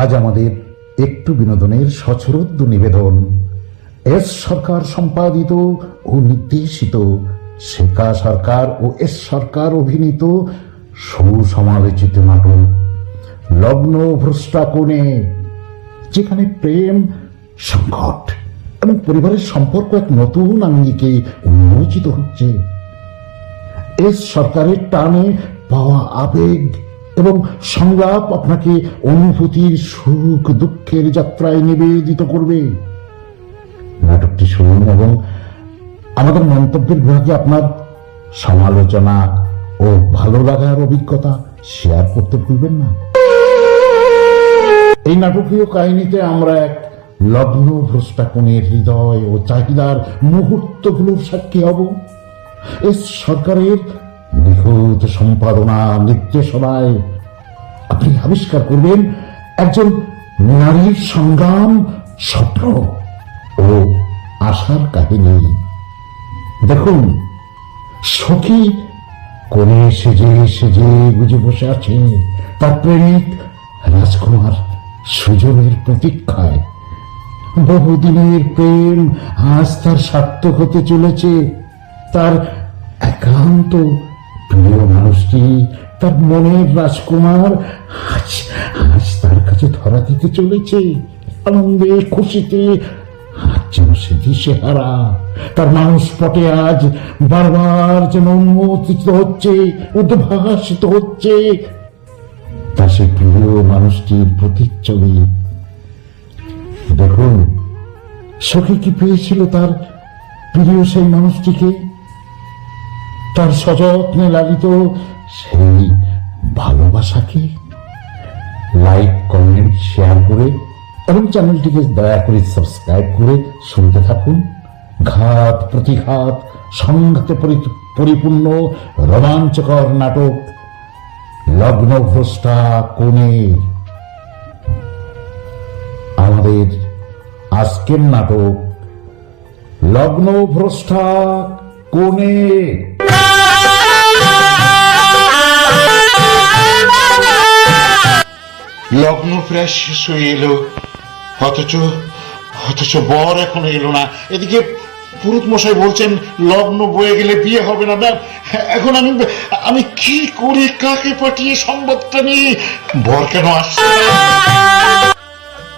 আজ আমাদের একটু বিনোদনের সচরোদ্দ নিবেদন। এস সরকার সম্পাদিত ও নির্দেশিত, শেখা সরকার ও এস সরকার অভিনীত সুসমালোচিত নাটক, লগ্ন ভ্রষ্টা কোণে, যেখানে প্রেম, সংকট এবং পরিবারের সম্পর্ক এক নতুন আঙ্গিকে উন্মোচিত হচ্ছে। এস সরকারের টানে পাওয়া আবেগ এবং সংলাপ আপনাকে অনুভূতির সুখ, দুঃখের যাত্রায় নিবেদিত করবে। নাটকটি শুনুন এবং আমাদের মন্তব্যের বিভাগে আপনার সমালোচনা ও ভালো লাগার অভিজ্ঞতা শেয়ার করতে ভুলবেন না। এই নাটকীয় কাহিনীতে আমরা এক লগ্ন ভ্রষ্টাকনের হৃদয় ও চাহিদার মুহূর্তগুলোর সাক্ষী হব। এস সরকারের নিখুঁত সম্পাদনা, নির্দেশনায় আপনি আবিষ্কার করবেন একজন নারীর সংগ্রাম স্বপ্ন ও আশার কাহিনী। দেখুন, সখী কোণে সেজে সেজে গুজে বসে আছে। তার প্রেমিক রাজকুমার সুজনের প্রতীক্ষায়। বহুদিনের প্রেম আজ তার সার্থক হতে চলেছে। তার একান্ত প্রিয় মানুষটি তার মনের রাজকুমার আজ আজ তার কাছে ধরা দিতে চলেছে। আনন্দে, খুশিতে আজ যেন সে দিশেহারা তার মানুষ পটে আজ বারবার যেন উন্মোচিত হচ্ছে, উদ্ভাসিত হচ্ছে। তার সে প্রিয় মানুষটির প্রতিচ্ছবি। দেখুন, সখী কি পেয়েছিল তার প্রিয় সেই মানুষটিকে? তার সযত্নে লালিত, সেই ভালোবাসাকে লাইক কমেন্ট শেয়ার করে এবং চ্যানেলটিকে দয়া করে সাবস্ক্রাইব করে শুনতে থাকুন। ঘাত, প্রতিঘাত, সংঘাতে পরিপূর্ণ, রোমাঞ্চকর নাটক লগ্ন লগ্নভ্রষ্টা কোণে। আমাদের আজকের নাটক লগ্ন লগ্নভ্রষ্টা কোণে। লগ্ন প্রায় শেষ হয়ে এলো। অথচ অথচ বর এখনও এলো না। এদিকে পুরুত মশাই বলছেন, লগ্ন বয়ে গেলে বিয়ে হবে না। ম্যাম এখন আমি আমি কি করি, কাকে পাঠিয়ে সংবাদটা নিয়ে বর কেন আসছে?